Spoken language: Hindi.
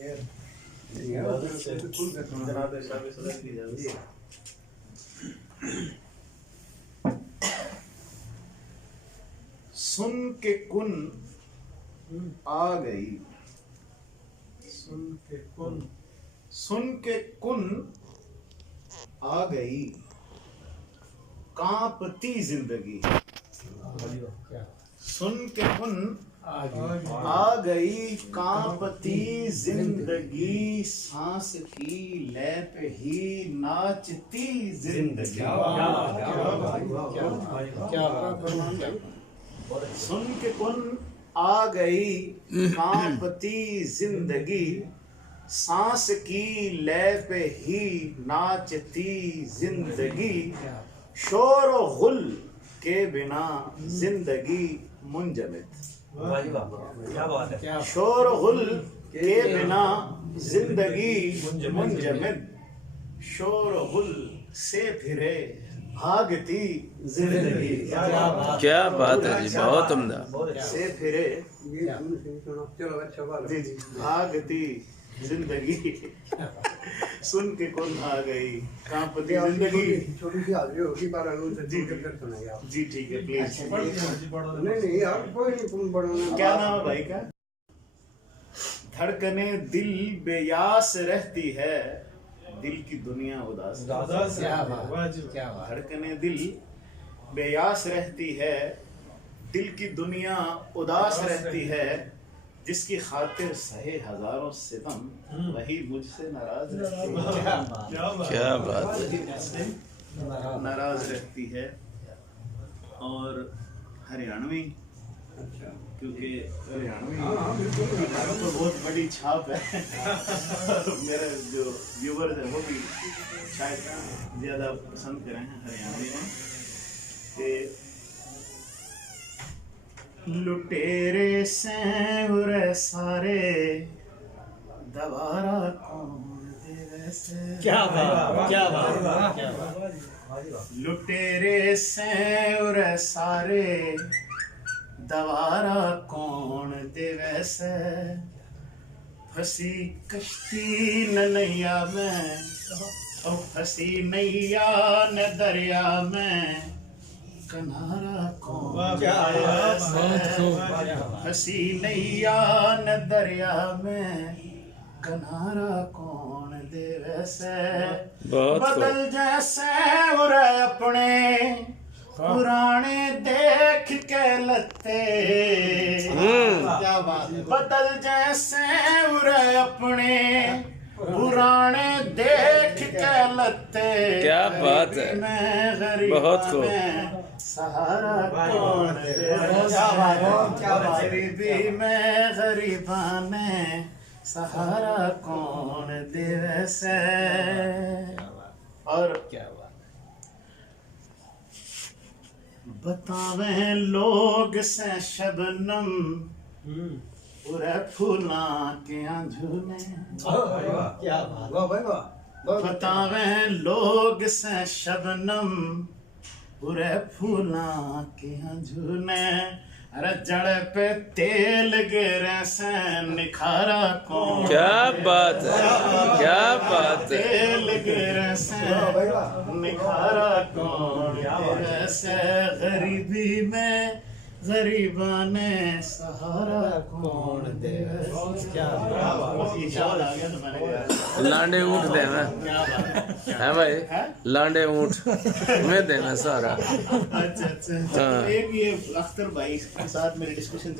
सुन के कुन आ गई, सुन के कुन आ गई, कांपती जिंदगी। सुन के कुन आ गई, कांपती जिंदगी, सांस की लय पे ही नाचती जिंदगी। सुन के कुन आ गई, कांपती जिंदगी, सांस की लय पे ही नाचती जिंदगी। शोर व गुल के बिना जिंदगी मुंजमद। शोर व गुल के बिना जिंदगी मुंजमद। शोर व गुल से फिरे भागती जिंदगी। क्या बात है जी, बहुत उम्दा। से फिरे भागती जिंदगी। सुन के कौन आ गई, कांपती जिंदगी। छोटी सी हाजिरी होगी पर जी ठीक है, प्लीज। नहीं यार कोई नहीं, तुम पढ़ो। क्या नाम है भाई का? धड़कने दिल बेयास रहती है, दिल की दुनिया उदास। धड़कने दिल बेयास रहती है, दिल की दुनिया उदास रहती है। जिसकी खातिर सहे हजारों सितम, वही मुझसे नाराज रहती है। क्या बात है, नाराज रहती है। और हरियाणवी, क्योंकि हरियाणवी तो बहुत बड़ी छाप है। मेरे जो व्यूवर्स हैं वो भी शायद ज़्यादा पसंद करें हैं हरियाणवी में। कि लुटेरे से सारे, दवारा कौन दे से। क्या बात। लुटेरे से सारे, दवारा कौन दे वैसे। फंसी कश्ती न नैया में, ओ फंसी नैया न दरिया में, किनारा कौन दे वैसे। फंसी नैया न दरिया में, किनारा कौन दे वैसे। बदल जैसे उरे अपने, पुराने देख के लते। बदल जैसे उरे अपने, पुराने देख के लते। क्या बात है, बहुत खूब। सहारा कौन दे वैसे। गरीबी में गरीबाने, सहारा कौन दे वैसे। और क्या बतावे लोग से शबनम, पूरे फूला के झूले। बतावे लोग से शबनम, पूरे फूला के झूले। अरे जड़ पे तेल गिरे से, निखारा कौन। क्या बात है, क्या बात है। तेल गिरे से, निखारा कौन दे से। गरीबी में गरीबाने, सहारा कौन दे। लांडे ऊँट देना है भाई, लांडे ऊँट में देना सारा। अच्छा। एक ये अख्तर भाई के साथ मेरी डिस्कशन